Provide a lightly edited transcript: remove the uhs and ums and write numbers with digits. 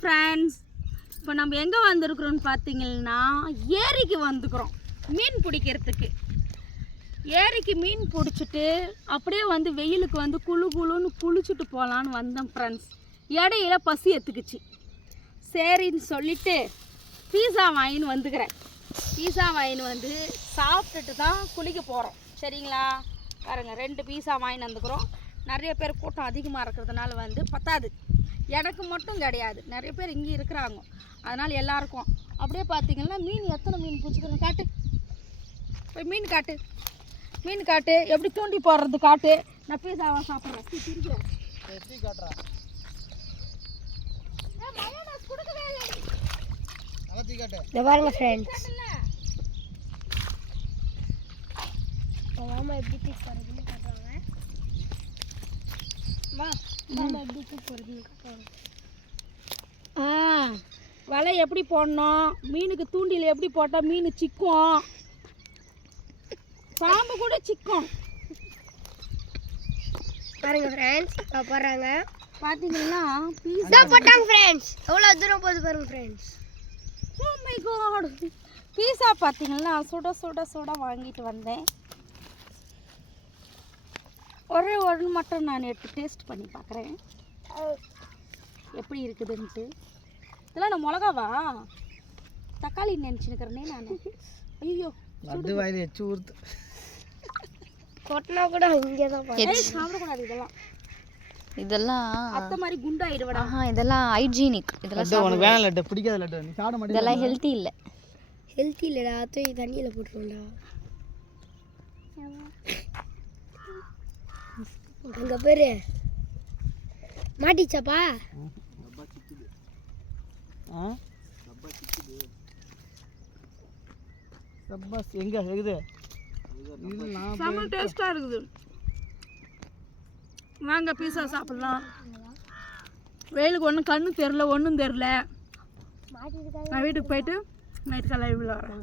Friends, இப்போ நம்ம எங்கே வந்திருக்கிறோன்னு பார்த்தீங்கன்னா ஏரிக்கு வந்துக்கிறோம் மீன் பிடிக்கிறதுக்கு. ஏரிக்கு மீன் பிடிச்சிட்டு அப்படியே வந்து வெயிலுக்கு வந்து குளுன்னு குளிச்சுட்டு போகலான்னு வந்தேன் ஃப்ரெண்ட்ஸ். இடையில பசி எடுத்துக்குச்சு. சரின்னு சொல்லிவிட்டு பீஸா வாங்கின்னு வந்துக்கிறேன். பீஸா வாங்கின்னு வந்து சாப்பிட்டுட்டு தான் குளிக்க போகிறோம். சரிங்களா? பாருங்கள், 2 பீஸா வாங்கின்னு வந்துக்கிறோம். நிறைய பேர் கூட்டம் அதிகமாக இருக்கிறதுனால வந்து பத்தாது. எனக்கு மட்டும் கிடையாது, நிறைய பேர் இங்கே இருக்கிறாங்க. அதனால் எல்லாருக்கும் அப்படியே பார்த்தீங்கன்னா மீன் எத்தனை மீன் பிடிச்சிக்கிறோம் காட்டு. போய் மீன் காட்டு, மீன் காட்டு, எப்படி தூண்டி போடுறது காட்டு. நான் பீஸாவை சாப்பிட்றேன். திருக்கிறேன் காட்டுறேன். பாருங்க ஃப்ரெண்ட்ஸ், மாமா எப்படி தூக்கி போடுறதுன்னு காட்டுறாங்க. வா மாமா எப்படி தூக்கி போடுறதுன்னு காட்டுறாங்க. வலை எப்படி போடணும், மீனுக்கு தூண்டில் எப்படி போட்டால் மீன் சிக்கும், பாம்பு கூட சிக்கும். பாருங்க ஃப்ரெண்ட்ஸ், போடுறாங்க பார்த்தீங்கன்னா பீஸா போட்டாங்க ஃப்ரெண்ட்ஸ். எவ்வளோ தூரம் போகுது பாருங்க ஃப்ரெண்ட்ஸ். ஓ மை காட், பீஸா பார்த்தீங்கன்னா சுட வாங்கிட்டு வந்தேன். ஒன்று மட்டும் நான் எடுத்து டேஸ்ட் பண்ணி பார்க்குறேன் எப்படி இருக்குதுன்ட்டு. இதெல்லாம் நான் மிளகாவா தக்காளி நினச்சிருக்கிறேனே நான். ஐயோ, லட்டு வாயில் எச்சு ஊறுது. கொட்டினா கூட இங்கே தான் சாப்பிடக்கூடாது. இதெல்லாம் அத்தை மாதிரி குண்டாயிடுவடா. இதெல்லாம் ஹைஜீனிக். இதெல்லாம் உனக்கு வேணாம் லட்டு, பிடிக்காத லட்டு, நீ சாப்பிட மாட்டே. இதெல்லாம் ஹெல்த்தி இல்லை. ஹெல்த்தி இல்லைடா, அத்தை தண்ணியில் போட்டுருவோம்டா. அங்கே பேர் மாட்டிச்சாப்பா. எங்க இருக்குது? செம்ம டேஸ்டா இருக்குது. வாங்க பீஸா சாப்பிடலாம். வெயிலுக்கு ஒன்றும் கண்ணு தெரில, ஒன்றும் தெரில. நான் வீட்டுக்கு போயிட்டு நைட் காலையில் வரேன்.